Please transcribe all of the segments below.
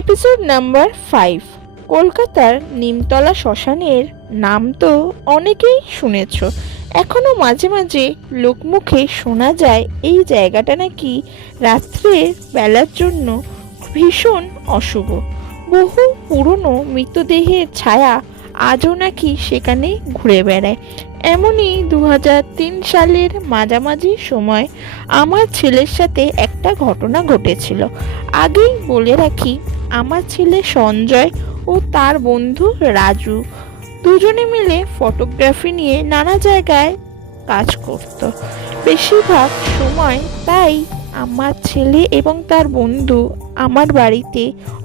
Episode number 5। কলকাতার নিমতলা শ্মশানের নাম তো অনেকেই শুনেছ। এখনো মাঝে মাঝে লোকমুখে শোনা যায় এই জায়গাটা নাকি রাত্রের বেলার জন্য ভীষণ অশুভ। বহু পুরনো মৃতদেহের ছায়া আজও নাকি সেখানে ঘুরে বেড়ায়। এমনই 2003 সালের মাঝামাঝি সময় আমার ছেলের সাথে একটা ঘটনা ঘটেছিল। আগেই বলে রাখি, আমার ছেলে সঞ্জয় ও তার বন্ধু রাজু দুজনে মিলে ফটোগ্রাফি নিয়ে নানা জায়গায় কাজ করত বেশিরভাগ সময়। তাই আমার ছেলে এবং তার বন্ধু আমার বাড়িতে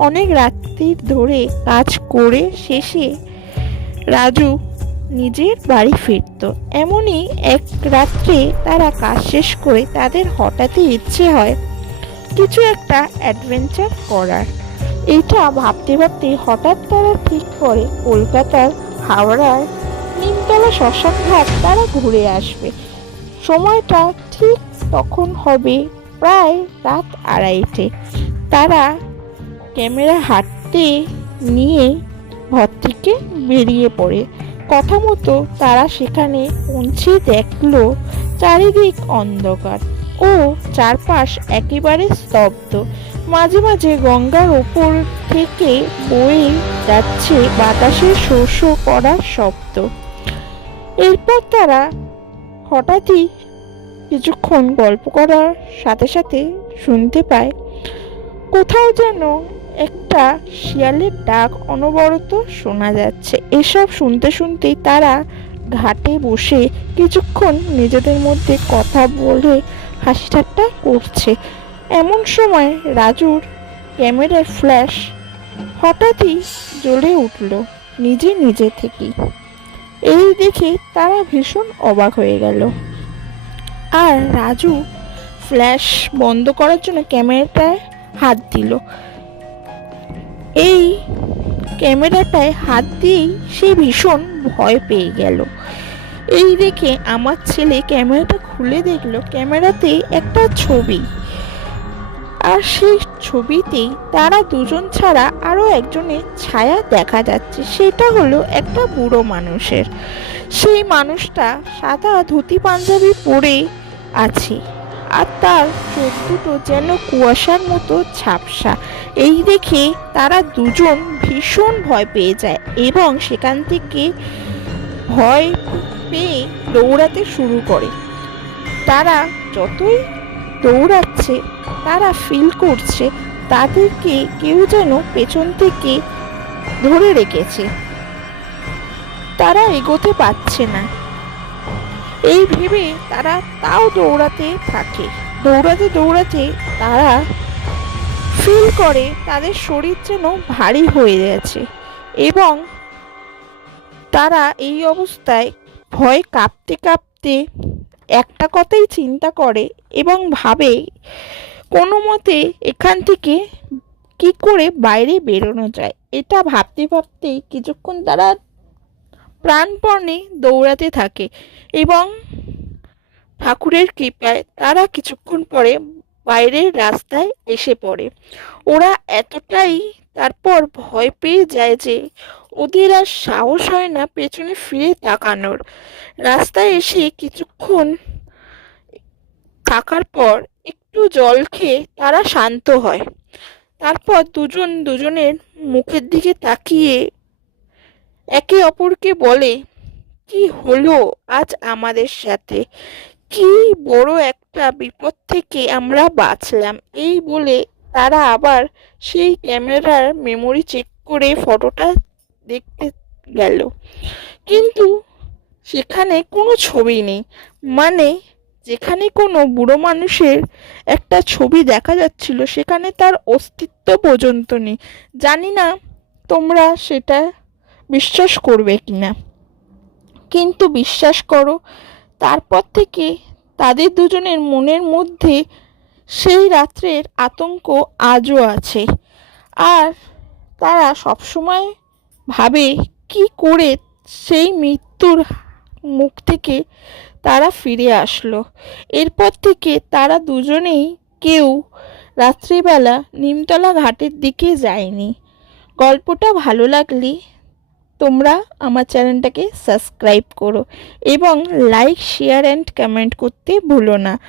অনেক রাত্রি ধরে কাজ করে শেষে রাজু নিজের বাড়ি ফিরত। এমনই এক রাত্রে তারা কাজ শেষ করে তাদের হঠাৎই ইচ্ছে হয় কিছু একটা অ্যাডভেঞ্চার করার। এটা ভাবতে ভাবতে হঠাৎ তারা ঠিক করে কলকাতার হাওড়ার নিমতলা শ্মশান ঘাট তারা ঘুরে আসবে। সময়টা ঠিক তখন হবে প্রায় রাত 2:30। তারা ক্যামেরা হাতে নিয়ে ঘর থেকে বেরিয়ে পড়ে। কথা মতো তারা সেখানে পৌঁছে দেখলো চারিদিক অন্ধকার ও চারপাশ একেবারে স্তব্ধ। মাঝে মাঝে গঙ্গার ওপর থেকে বয়ে যাচ্ছে বাতাসের শো শো করার শব্দ। এরপর তারা হঠাৎই কিছুক্ষণ গল্প করার সাথে সাথে শুনতে পায় কোথাও যেন একটা শিয়ালের ডাক অনবরত শোনা যাচ্ছে। এসব শুনতে শুনতেই তারা ঘাটে বসে কিছুক্ষণ নিজেদের মধ্যে কথা বলে হাসি ঠাট্টা করছে। এমন সময় রাজুর ক্যামেরার ফ্ল্যাশ হঠাৎই জ্বলে উঠল নিজে থেকেই। এই দেখে তারা ভীষণ অবাক হয়ে গেল। আর রাজু ফ্ল্যাশ বন্ধ করার জন্য ক্যামেরাটায় হাত দিল। এই ক্যামেরাটায় হাত দিয়েই সে ভীষণ ভয় পেয়ে গেল। এই দেখে আমার ছেলে ক্যামেরাটা খুলে দেখলো ক্যামেরাতে একটা ছবি, আর সেই ছবিতেই তারা দুজন ছাড়া আরো একজনের ছায়া দেখা যাচ্ছে। সেটা হলো একটা বুড়ো মানুষের। সেই মানুষটা সাদা ধুতি পাঞ্জাবি পরে আছে আর তার চোখ দুটো যেন কুয়াশার মতো ঝাপসা। এই দেখে তারা দুজন ভীষণ ভয় পেয়ে যায় এবং সেখান থেকে ভয় পেয়ে দৌড়াতে শুরু করে। তারা যতই দৌড়াচ্ছে তারা ফিল করছে তাদেরকে কেউ যেন পেছন থেকে ধরে রেখেছে, তারা এগোতে পারছে না। এই ভেবে তারা তাও দৌড়াতে থাকে। দৌড়াতে দৌড়াতে তারা ফিল করে তাদের শরীর যেন ভারী হয়ে গেছে এবং তারা এই অবস্থায় ভয় কাঁপতে কাঁপতে একটা কথাই চিন্তা করে এবং ভাবে কোনো মতে এখান থেকে কি করে বাইরে বেরোনো যায়। এটা ভাবতে ভাবতে কিছুক্ষণ তারা প্রাণপণে দৌড়াতে থাকে এবং ঠাকুরের কৃপায় তারা কিছুক্ষণ পরে বাইরের রাস্তায় এসে পড়ে। ওরা এতটাই তারপর ভয় পেয়ে যায় যে ওদের আর সাহস হয় না পেছনে ফিরে তাকানোর। রাস্তায় এসে কিছুক্ষণ থাকার পর একটু জল খেয়ে তারা শান্ত হয়। তারপর দুজন দুজনের মুখের দিকে তাকিয়ে একে অপরকে বলে, কি হলো আজ আমাদের সাথে? কি বড় একটা বিপদ থেকে আমরা বাঁচলাম। এই বলে তারা আবার সেই ক্যামেরার মেমোরি চেক করে ফটোটা দেখতে গেল, কিন্তু সেখানে কোনো ছবি নেই। মানে যেখানে কোনো বুড়ো মানুষের একটা ছবি দেখা যাচ্ছিল সেখানে তার অস্তিত্ব পর্যন্ত নেই। জানি না তোমরা সেটা বিশ্বাস করবে কিনা, কিন্তু বিশ্বাস করো তারপর থেকে তাদের দুজনের মনের মধ্যে সেই রাত্রের আতঙ্ক আজও আছে। আর তারা সবসময় ভাবে কি করে সেই মৃত্যুর মুখ থেকে তারা ফিরে আসলো। এরপর থেকে তারা দুজনেই কেউ রাত্রিবেলা নিমতলা ঘাটের দিকে যাইনি। গল্পটা ভালো লাগলে তোমরা আমার চ্যানেলটাকে সাবস্ক্রাইব করো এবং লাইক, শেয়ার অ্যান্ড কমেন্ট করতে ভুলো না।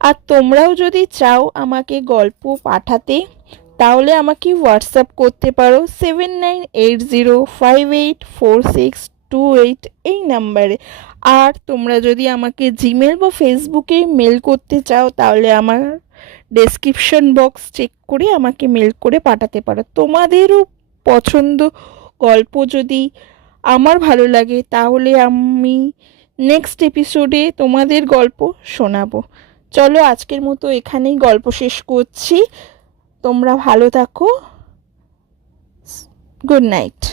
আর তোমরাও যদি চাও আমাকে গল্প পাঠাতে, তাহলে আমাকে হোয়াটসঅ্যাপ করতে পারো 7980584628 এই নাম্বারে। আর তোমরা যদি আমাকে জিমেল বা ফেসবুকে মেল করতে চাও, তাহলে আমার ডেসক্রিপশন বক্স চেক করে আমাকে মেল করে পাঠাতে পারো। তোমাদেরও পছন্দ গল্প যদি আমার ভালো লাগে, তাহলে আমি নেক্সট এপিসোডে তোমাদের গল্প শোনাবো। চলো আজকের মতো এখানেই গল্প শেষ করছি। তোমরা ভালো থাকো। Good night.